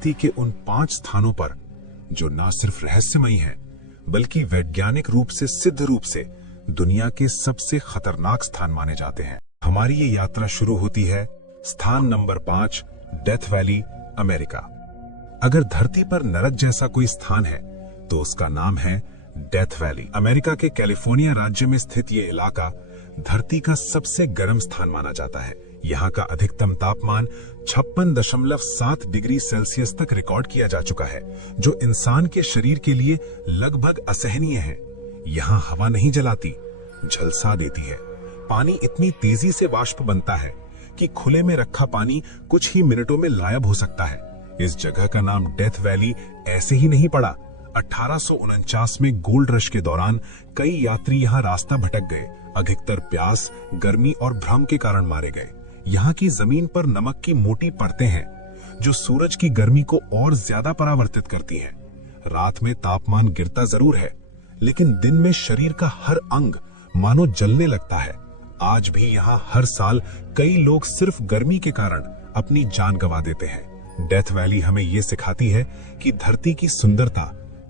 धरती के उन 5 स्थानों पर जो न सिर्फ रहस्यमयी हैं, बल्कि वैज्ञानिक रूप से सिद्ध रूप से दुनिया के सबसे खतरनाक स्थान माने जाते हैं। हमारी ये यात्रा शुरू होती है स्थान नंबर 5, डेथ वैली, अमेरिका। अगर धरती पर नरक जैसा कोई स्थान है तो उसका नाम है डेथ वैली। अमेरिका के कैलिफोर्निया राज्य में स्थित ये इलाका धरती का सबसे गर्म स्थान माना जाता है। यहाँ का अधिकतम तापमान 56.7 डिग्री सेल्सियस तक रिकॉर्ड किया जा चुका है, जो इंसान के शरीर के लिए लगभग असहनीय है। यहाँ हवा नहीं जलाती, झलसा देती है। पानी इतनी तेजी से वाष्प बनता है कि खुले में रखा पानी कुछ ही मिनटों में गायब हो सकता है। इस जगह का नाम डेथ वैली ऐसे ही नहीं पड़ा। 1849 में गोल्ड रश के दौरान कई यात्री यहाँ रास्ता भटक गए। अधिकतर प्यास, गर्मी और भ्रम के कारण मारे गए। यहाँ की जमीन पर नमक की मोटी परतें हैं, जो सूरज की गर्मी को और ज्यादा परावर्तित करती हैं। रात में तापमान गिरता जरूर है, लेकिन दिन में शरीर का हर अंग मानो जलने लगता है। आज भी यहाँ हर साल कई लोग सिर्फ गर्मी के कारण अपनी जान गंवा देते हैं। डेथ वैली हमें ये सिखाती है कि धरती की सुंदरता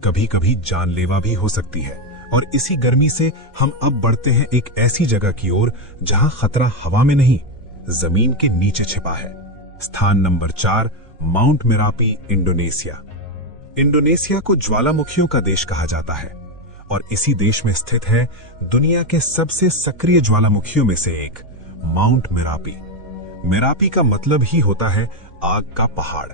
कभी कभी जानलेवा भी हो सकती है। और इसी गर्मी से हम अब बढ़ते हैं एक ऐसी जगह की ओर जहाँ खतरा हवा में नहीं, जमीन के नीचे छिपा है। स्थान number 4, mount Merapi, Indonesia. Indonesia को ज्वालामुखियों का देश कहा जाता है और इसी देश में स्थित है दुनिया के सबसे सक्रिय ज्वालामुखियों में से एक, माउंट मेरापी। मेरापी का मतलब ही होता है आग का पहाड़।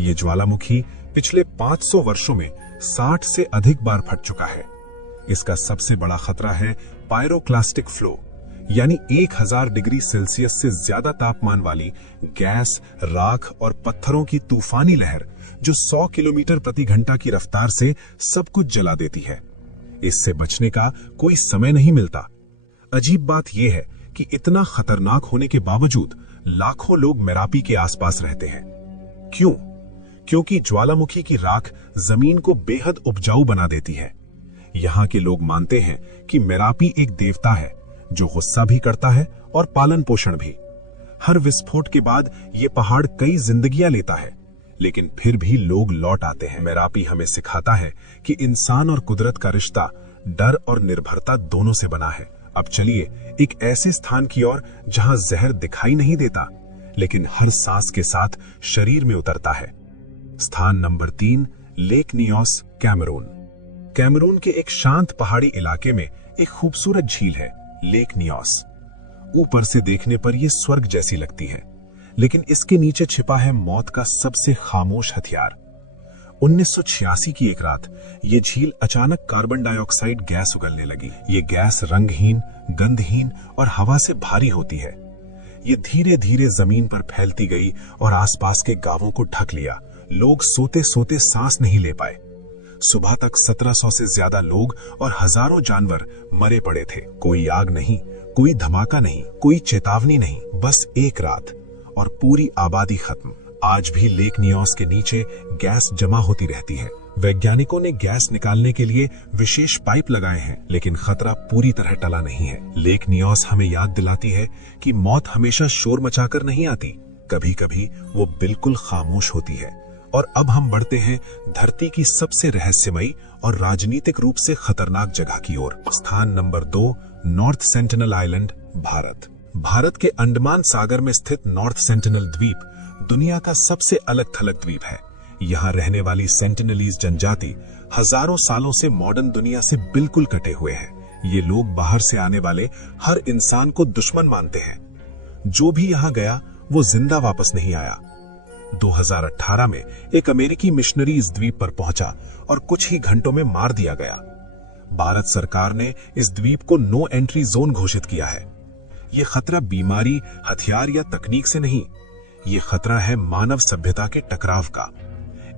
ये ज्वालामुखी पिछले 500 वर्षों में 60 से अधिक बार फट चुका है। इसका सबसे बड़ा खतरा है पायरोक्लास्टिक फ्लो, यानी 1000 डिग्री सेल्सियस से ज्यादा तापमान वाली गैस, राख और पत्थरों की तूफानी लहर जो 100 किलोमीटर प्रति घंटा की रफ्तार से सब कुछ जला देती है। इससे बचने का कोई समय नहीं मिलता। अजीब बात यह है कि इतना खतरनाक होने के बावजूद लाखों लोग मेरापी के आसपास रहते हैं। क्यों? क्योंकि ज्वालामुखी की राख जमीन को बेहद उपजाऊ बना देती है। यहाँ के लोग मानते हैं कि मेरापी एक देवता है जो गुस्सा भी करता है और पालन पोषण भी। हर विस्फोट के बाद ये पहाड़ कई जिंदगियां लेता है, लेकिन फिर भी लोग लौट आते हैं। मेरापी हमें सिखाता है कि इंसान और कुदरत का रिश्ता डर और निर्भरता दोनों से बना है। अब चलिए एक ऐसे स्थान की ओर जहां जहर दिखाई नहीं देता, लेकिन हर सांस के साथ शरीर में उतरता है। स्थान number 3, lake Nyos, Cameroon. Cameroon के एक शांत पहाड़ी इलाके में एक खूबसूरत झील है, लेक नियोस। ऊपर से देखने पर यह स्वर्ग जैसी लगती है, लेकिन इसके नीचे छिपा है मौत का सबसे खामोश हथियार। 1986 की एक रात ये झील अचानक कार्बन डाइऑक्साइड गैस उगलने लगी। ये गैस रंगहीन, गंधहीन और हवा से भारी होती है। ये धीरे धीरे जमीन पर फैलती गई और आसपास के गांवों को ढक लिया। लोग सोते सोते सांस नहीं ले पाए। सुबह तक 1700 से ज्यादा लोग और हजारों जानवर मरे पड़े थे। कोई आग नहीं, कोई धमाका नहीं, कोई चेतावनी नहीं, बस एक रात और पूरी आबादी खत्म। आज भी लेक नियोस के नीचे गैस जमा होती रहती है। वैज्ञानिकों ने गैस निकालने के लिए विशेष पाइप लगाए हैं, लेकिन खतरा पूरी तरह टला नहीं है। लेक नियोस हमें याद दिलाती है कि मौत हमेशा शोर मचाकर नहीं आती, कभी कभी वो बिल्कुल खामोश होती है। और अब हम बढ़ते हैं धरती की सबसे रहस्यमयी और राजनीतिक रूप से खतरनाक जगह की ओर। स्थान number 2, north sentinel island, Bharat. Bharat के अंडमान सागर में स्थित नॉर्थ सेंटिनल द्वीप दुनिया का सबसे अलग थलग द्वीप है। यहाँ रहने वाली सेंटिनलीज जनजाति हजारों सालों से मॉडर्न दुनिया से बिल्कुल कटे हुए हैं। ये लोग बाहर से आने वाले हर इंसान को दुश्मन मानते हैं। जो भी यहाँ गया वो जिंदा वापस नहीं आया। 2018 में एक अमेरिकी मिशनरी इस द्वीप पर पहुंचा और कुछ ही घंटों में मार दिया गया। भारत सरकार ने इस द्वीप को नो एंट्री जोन घोषित किया है। ये खतरा बीमारी, हथियार या तकनीक से नहीं, ये खतरा है मानव सभ्यता के टकराव का।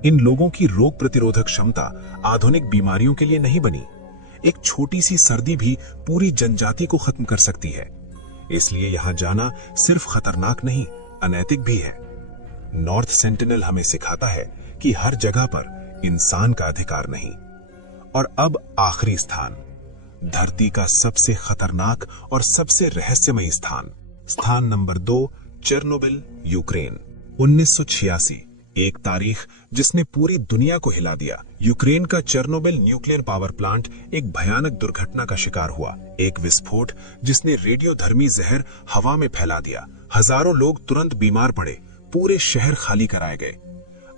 इन लोगों की रोग प्रतिरोधक क्षमता आधुनिक बीमारियों के लिए नहीं बनी। एक छोटी सी सर्दी भी पूरी जनजाति को खत्म कर सकती है। इसलिए यहां जाना सिर्फ खतरनाक नहीं, अनैतिक भी है। नॉर्थ सेंटिनल हमें सिखाता है कि हर जगह पर इंसान का अधिकार नहीं। और अब आखिरी स्थान, धरती का सबसे खतरनाक और सबसे रहस्यमयी स्थान। स्थान नंबर 2, चेरनोबिल, यूक्रेन। 1986 एक तारीख जिसने पूरी दुनिया को हिला दिया। यूक्रेन का चेर्नोबिल न्यूक्लियर पावर प्लांट एक भयानक दुर्घटना का शिकार हुआ। एक विस्फोट जिसने रेडियोधर्मी जहर हवा में फैला दिया। हजारों लोग तुरंत बीमार पड़े, पूरे शहर खाली कराए गए।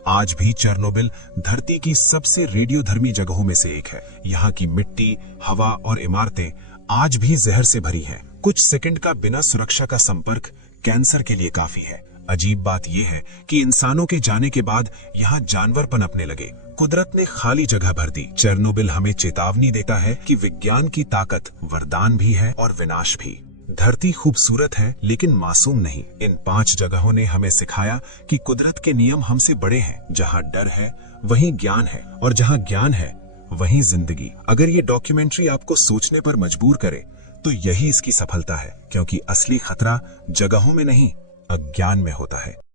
आज भी चेर्नोबिल धरती की सबसे रेडियोधर्मी जगहों में से एक है। यहाँ की मिट्टी, हवा और इमारतें आज भी जहर से भरी हैं। कुछ सेकंड का बिना सुरक्षा का संपर्क कैंसर के लिए काफी है। अजीब बात यह है कि इंसानों के जाने के बाद यहाँ जानवर पनपने लगे। कुदरत ने खाली जगह भर दी। चेर्नोबिल हमें चेतावनी देता है कि विज्ञान की ताकत वरदान भी है और विनाश भी। धरती खूबसूरत है लेकिन मासूम नहीं। इन 5 जगहों ने हमें सिखाया कि कुदरत के नियम हमसे बड़े हैं। जहाँ डर है वहीं ज्ञान है, और जहाँ ज्ञान है वहीं जिंदगी। अगर ये डॉक्यूमेंट्री आपको सोचने पर मजबूर करे तो यही इसकी सफलता है, क्योंकि असली खतरा जगहों में नहीं, अज्ञान में होता है।